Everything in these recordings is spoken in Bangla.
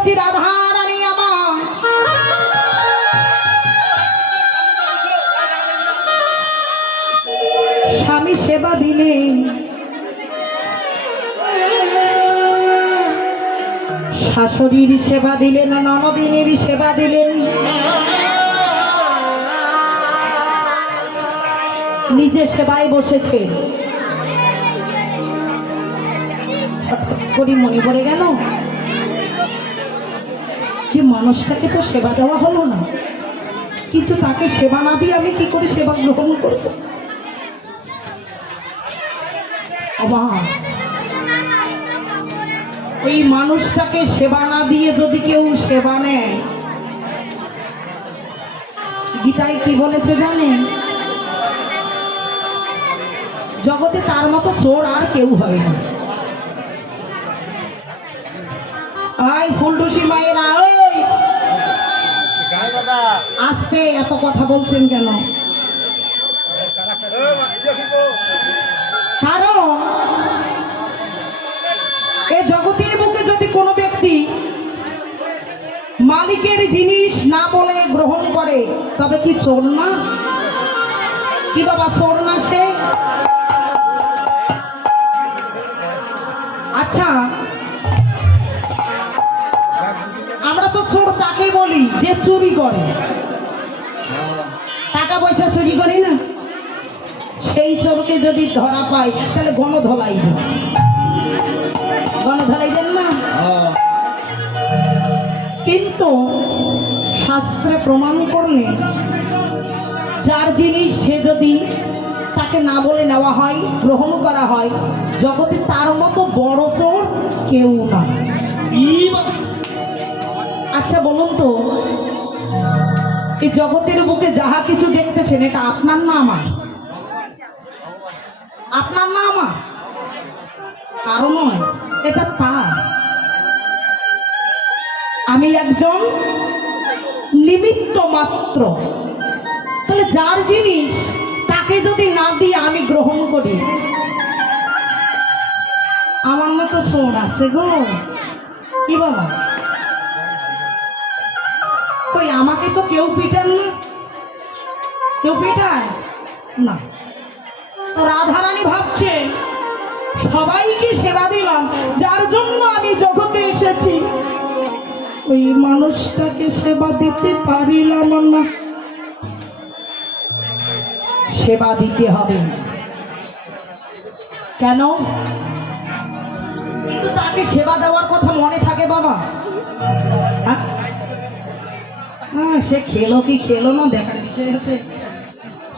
শ্রীমতী রাধা রানী আমার স্বামী সেবা দিলেন, শাশুড়ির সেবা দিলেন, ননদিনীর সেবা দিলেন, নিজে সেবায় বসেছেন। হঠাৎ করে মনে পড়ে গেল যে মানুষটাকে তো সেবা দেওয়া হলো না, কিন্তু তাকে সেবা না দিয়ে আমি কি করে সেবা গ্রহণ করব? ওই মানুষটাকে সেবা না দিয়ে যদি কেউ সেবা নেয়, গীতায় কি বলেছে জানেন? জগতে তার মতো চোর আর কেউ হবে না। আই ফুলটুসি মায়েরা, ওই আস্তে এত কথা বলছেন কেন? কারণ এই জগতের বুকে যদি কোনো ব্যক্তি মালিকের জিনিস না বলে গ্রহণ করে, তবে কি চোর না? কি বাবা, চোর না সে? আচ্ছা, আমরা তো চোর তাকে বলি যে চুরি করে, টাকা পয়সা চুরি করে না। সেই চোরকে যদি ধরা পায় তাহলে গণধলাই দেন, গণধলাই দেন না? কিন্তু শাস্ত্রে প্রমাণ করলে যার জিনিস সে যদি তাকে না বলে নেওয়া হয়, গ্রহণ করা হয়, জগতে তার মতো বড় চোর কেউ না। আচ্ছা বলুন তো, এই জগতের বুকে যাহা কিছু দেখতেছেন, এটা আপনার না আমার? আপনার না আমার? কারো নয়, এটা তার। আমি একজন নিমিত্ত মাত্র। তাহলে যার জিনিস তাকে যদি না দিয়ে আমি গ্রহণ করি, আমার মতো চোর আছে গো? কি বাবা, কই আমাকে তো কেউ পিটান না, কেউ পিটায় না। তো রাধারানী ভাবছে সবাইকে সেবা দিলাম, যার জন্য আমি জগতে এসেছি, ওই মানুষটাকে সেবা দিতে পারিলাম না। সেবা দিতে হবে কেন? কিন্তু তাকে সেবা দেওয়ার কথা মনে থাকে বাবা? হ্যাঁ, সে খেলো কি খেলো না দেখার বিষয় আছে।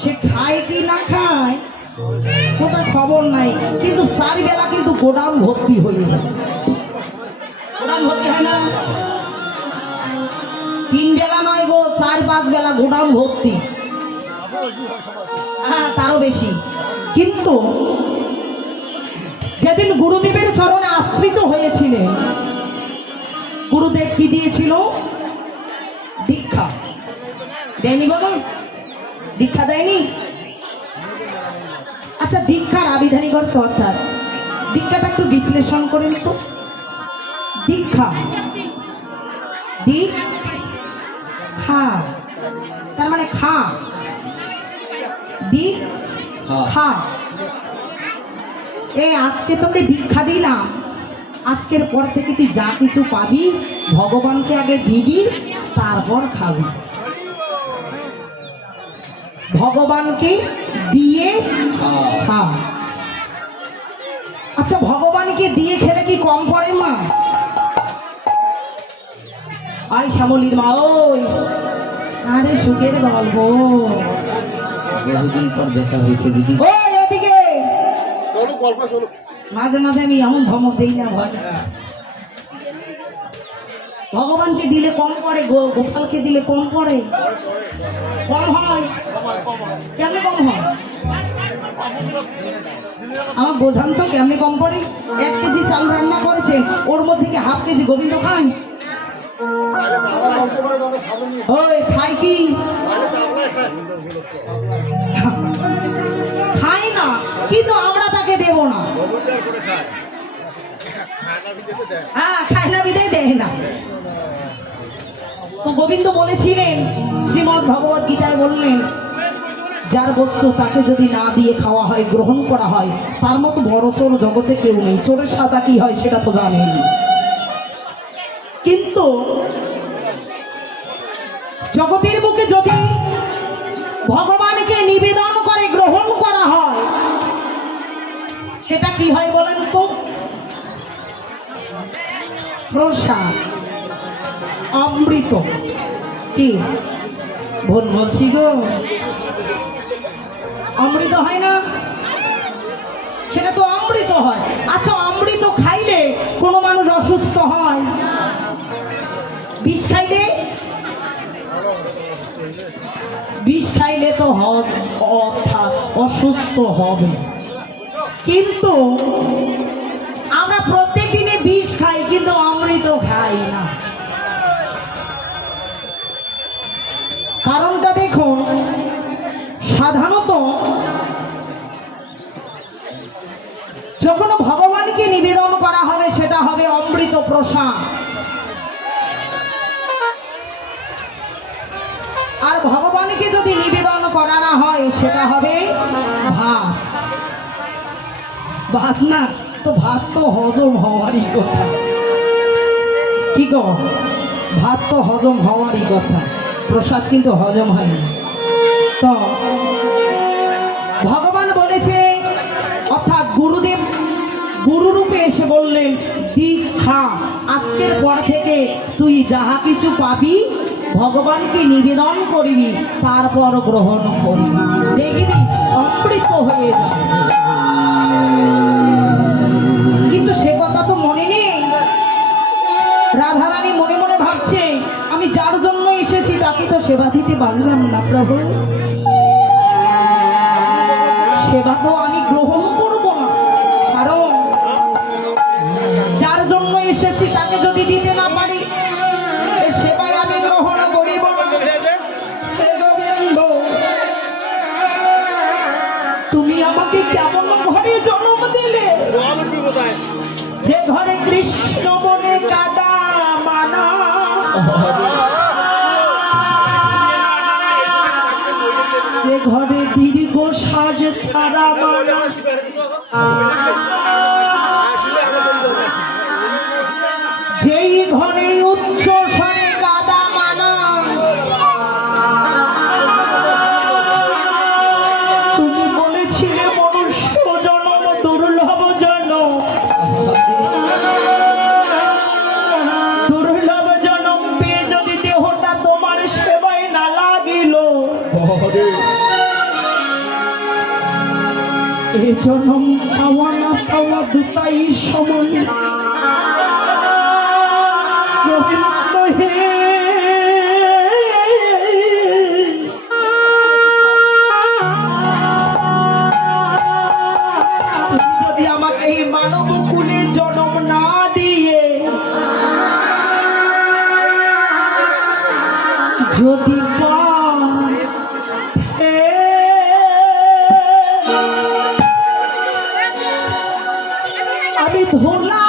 সে খায় কি না খায় ওটা খবর নাই, কিন্তু 4 বেলা কিন্তু গোডাউন ভর্তি হয়ে যায়। গোডাউন ভর্তি হয় না? 3 বেলা নয় গো, 4-5 বেলা গোডাউন ভর্তি। হ্যাঁ, তারও বেশি। কিন্তু যেদিন গুরুদেবের চরণে আশ্রিত হয়েছিলেন, গুরুদেব কি দিয়েছিল? দীক্ষা দেয়নি বাবা? দীক্ষা দেয়নি? আচ্ছা, দীক্ষার আবিধানিক অর্থ, অর্থাৎ দীক্ষাটা একটু বিশ্লেষণ করেন তো। দীক্ষা, দীক্ষা তার মানে খা, দীক্ষা। এই আজকে তোকে দীক্ষা দিলাম, আজকের পর থেকে তুই যা কিছু পাবি ভগবানকে আগে দিবি, তারপর খাবি। ভগবানকে দিয়ে খা। আচ্ছা, ভগবানকে দিয়ে খেলে কি কম পড়ে মা? আই শ্যামলির মা, ওই আরে সুখের গল্প, বহুদিন পর দেখা হয়েছে দিদি। ও এদিকে মাঝে মাঝে আমি এমন ধমক দিই না ভয়। ভগবানকে দিলে কম পড়ে গো, গোপালকে দিলে কম পড়ে? কম হয়? কেমনি কম হয় আমার বোঝান তো, কেমনি কম পড়ে? 1 কেজি চাল রান্না করেছেন, ওর মধ্যে কি ½ কেজি গোবিন্দ খান? ওই খাই কি? খাই না, কিন্তু আমরা তাকে দেব না। হ্যাঁ, খাই না বিদায় দেয় না। তো গোবিন্দ বলেছিলেন, শ্রীমদ্ ভগবত গীতায় বললেন, যার বস্তু তাকে যদি না দিয়ে খাওয়া হয়, গ্রহণ করা হয়, তার মতো বড় চোর জগতে কেউ নেই। চোরের সাজা কি হয় সেটা তো জানেন। কিন্তু জগতের বুকে যদি ভগবানকে নিবেদন করে গ্রহণ করা হয়, সেটা কি হয় বলেন তো? প্রসাদ, অমৃত। কি ভুল বলছি গো? অমৃত হয় না? সেটা তো অমৃত হয়। আচ্ছা, অমৃত খাইলে কোনো মানুষ অসুস্থ হয়? বিষ খাইলে? বিষ খাইলে তো অর্থাৎ অসুস্থ হবে। কিন্তু আমরা প্রত্যেক দিনে বিষ খাই, কিন্তু অমৃত খাই না। কারণটা দেখুন, সাধারণত যখন ভগবানকে নিবেদন করা হবে সেটা হবে অমৃত প্রসাদ, আর ভগবানকে যদি নিবেদন করা না হয় সেটা হবে ভাত। ভাত না তো, ভাত তো হজম হওয়ারই কথা। কি গো, ভাত তো হজম হওয়ারই কথা, প্রসাদ কিন্তু হজম হয় না। তো ভগবান বলেছে, অর্থাৎ গুরুদেব গুরুরূপে এসে বললেন, দীক্ষা, আজকের পর থেকে তুই যাহা কিছু পাবি ভগবানকে নিবেদন করবি, তারপর গ্রহণ করবি, দেখবি অমৃত হয়ে যাবে। কিন্তু সে কথা তো মনে নেই। রাধারানী মনে মনে ভাবছে, আমি যার জন্য এসেছি তাকে তো সেবা দিতে পারলাম না প্রভু, সেবা তো আমি গ্রহণ করব না, কারণ যার জন্য এসেছি তাকে যদি দিতে না পারি, এর সেবায় আমি গ্রহণ করিব না। তুমি আমাকে কেমন ঘরে জন্ম দিলে, যে ঘরে কৃষ্ণ মনে কাদা মানা, যে ঘরে দীর্ঘ সাজ ছাড়া মানা, যেই ঘরে উচ্চ স্বরে কাদা মানা, তুমি বলেছিলে মনুষ্য জনম দুর্লভ জনম, দুর্লভ জনম পেয়ে যদি দেহটা তোমার সেবায় না লাগিল, এ জনম পাওয়া না পাওয়া দুটাই সমান। গোবিন্দ হে, যদি আমাকে এই মানব কুলে জন্ম না দিয়ে যদি আমি ধোলা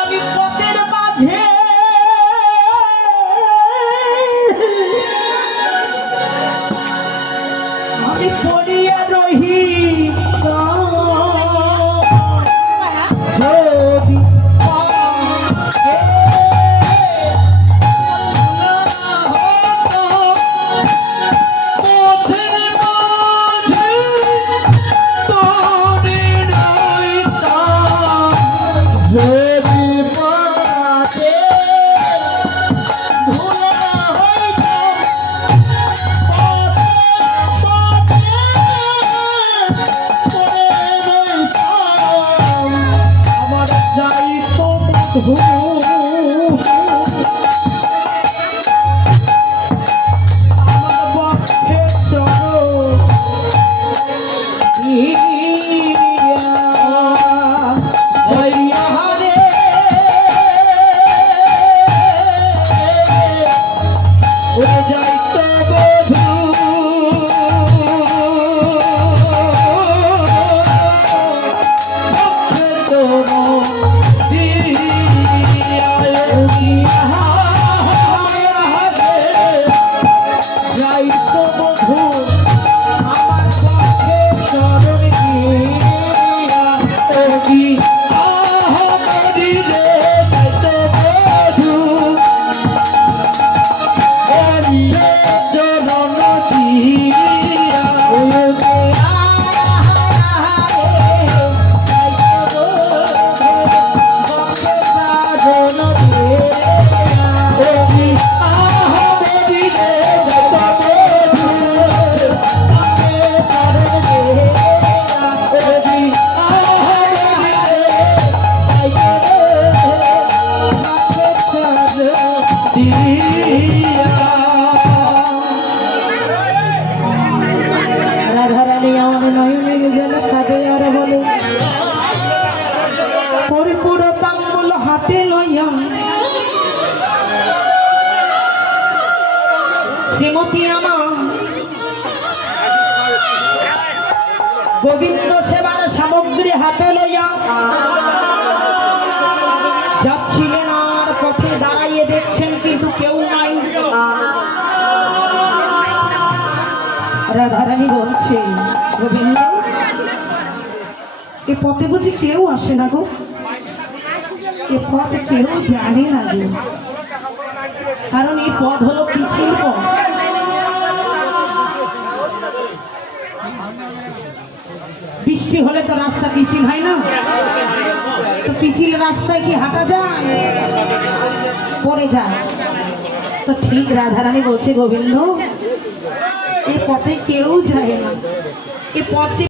আমি পথের মাঝে আমি পড়িয়া রহি, যদি তাই তো বধূ আমার পক্ষে চরণ দিয়া ওগি আহমদি রে তাই তো বধূ অন্ধে জনম দিয়া ওরে আহারে তাই তো বধূ পক্ষে চরণ দিয়া ওগি আহমদি রে তাই তো বধূ ওগি আহমদি রে দিয়া রাধারানী আমার নয়নের যেন কাঁদে আর বলে পরিপুর তাম্বুল হাতে লইয়া শ্রীমতী আমার গোবিন্দ সেবার সামগ্রী হাতে লইয়া যাচ্ছিলেন আর পথে দাঁড়াইয়ে দেখছেন কিন্তু কেউ নাই। রাধারানী বলছে গোবিন্দ এ পথে বুঝি কেউ আসে না গো, এ পথে কেউ জানে না গো, কারণ এই পথ হলো পিছিল পথ। বৃষ্টি হলে তো রাস্তা পিছিল হয় না, তো পিছিল রাস্তায় কি হাঁটা যায়, পড়ে যায়। তো ঠিক রাধারানী বলছে গোবিন্দ এই পথে কেউ যায় না, এ পথে